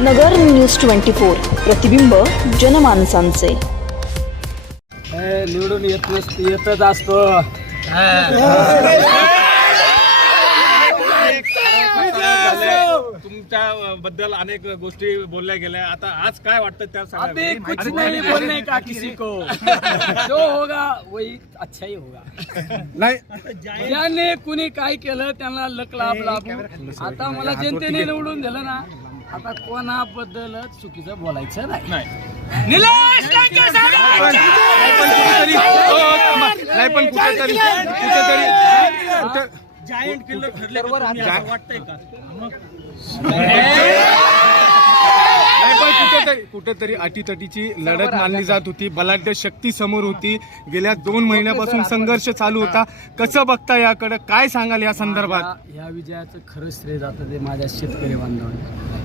नगर news twenty four प्रतिबिंब जनमानसांचे. निवडून येत नस येतच असतो. तुमच्या बद्दल अनेक गोष्टी बोलल्या गेल्या. आता आज काय वाटतं त्या अभी सगळ्या कुछ नहीं बोलने का किसी को? जो होगा वही अच्छा ही होगा. नाही. ज्याने कुणी काय केलं त्यांना लक लाभ लाभू. आता मला जनतेने निवडून दिलं ना आता कोणाबद्दल चुकीचं बोलायचं नाही. नाही. निलेश लंके साहेब! नाही पण कुठेतरी कुठेतरी कुठे जायंट किल्लर ठरले का तुम्ही असं वाटतंय का? नाही पण कुठेतरी कुठेतरी अटीतटीची लढत मानली जात होती. बलाढ्य शक्ती समोर होती. गेल्या दोन महिन्यापासून संघर्ष चालू होता. कसं बघता याकडे? काय सांगाल या संदर्भात? या या विजयाचं खरं श्रेय जातं ते माझ्या शेतकरी बांधवांना.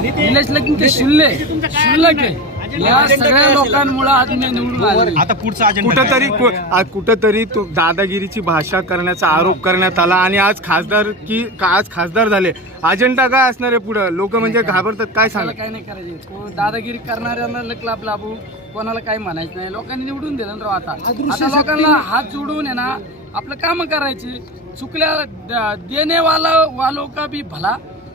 निलेश लंके शून्य आहे. क्षुल्लक आहे? या सगळ्या लोकांमुळे आज मी निवडून आलो आता पुढचा अजेंडा कुठेतरी कुठेतरी तो दादागिरीची भाषा करण्याचा आरोप करण्यात आला आणि आज खासदार की का- आज खासदार झाले. अजेंडा काय असणार आहे पुढे? लोक म्हणजे घाबरतात काय सांगा? काय नाही करायचे. दादागिरी करणाऱ्यांना लक लाभ कोणाला काही म्हणायचं नाही. लोकांनी निवडून दिलं ना आता. आता लोकांना हात जोडून आहे ना आपलं काम करायचे. चुकल्या द- देणे वाला वालो का भी भला.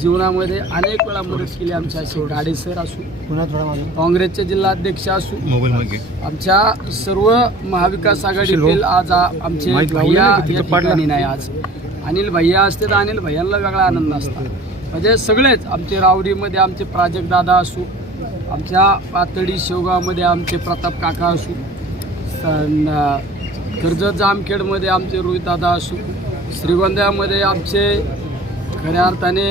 जीवनामध्ये अनेक वेळा मदत केली आमच्या असे गाडे सर असू काँग्रेसचे जिल्हाध्यक्ष असू. मोबाईल मध्ये आमच्या सर्व महाविकास आघाडीतील आज आमचे भैया या ठिकाणी नाही आज. अनिल भैया असते तर अनिल भैयांना वेगळा आनंद असतो. म्हणजे सगळेच आमचे रावडीमध्ये आमचे प्राजक्त दादा असू आमच्या पातळी शेवगावमध्ये आमचे प्रताप काका असू कर्जत जामखेडमध्ये आमचे रोहित दादा असू श्रीगोंद्यामध्ये आमचे खऱ्या अर्थाने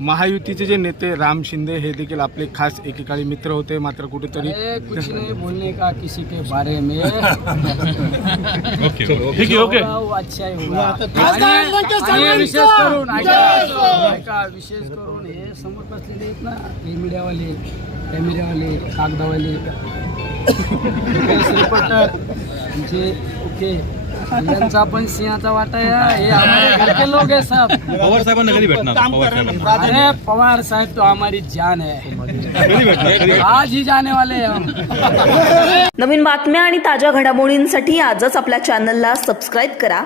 महायुतीचे जे नेते राम शिंदे हे देखील आपले खास एकेकाळी मित्र होते मात्र कुठेतरी कुछ नहीं बोलने का किसी के बारे में। ठीक आहे ओके. होगा, वो अच्छा ही होगा। आणि- आणि विशेष करून ऐका ऐका, विशेष करून हे समोर बसलेले आहेत ना हे मीडियावाले कॅमेऱ्यावाले कागदावाले. रिपोर्टर जे ओके. यांचा पण सिंहाचा वाटा आहे. हे हमारे घर के लोग है सब पवार साहेबांना कधी भेटणार? पवार साहेबांना. अरे पवार साहब तो हमारी जान है कधी भेटणार? कधी आज ही जाने वाले हैं हम नवीन बातम्या आणि ताज्या घडामोडींसाठी आजच आपल्या चॅनलला सबस्क्राईब करा.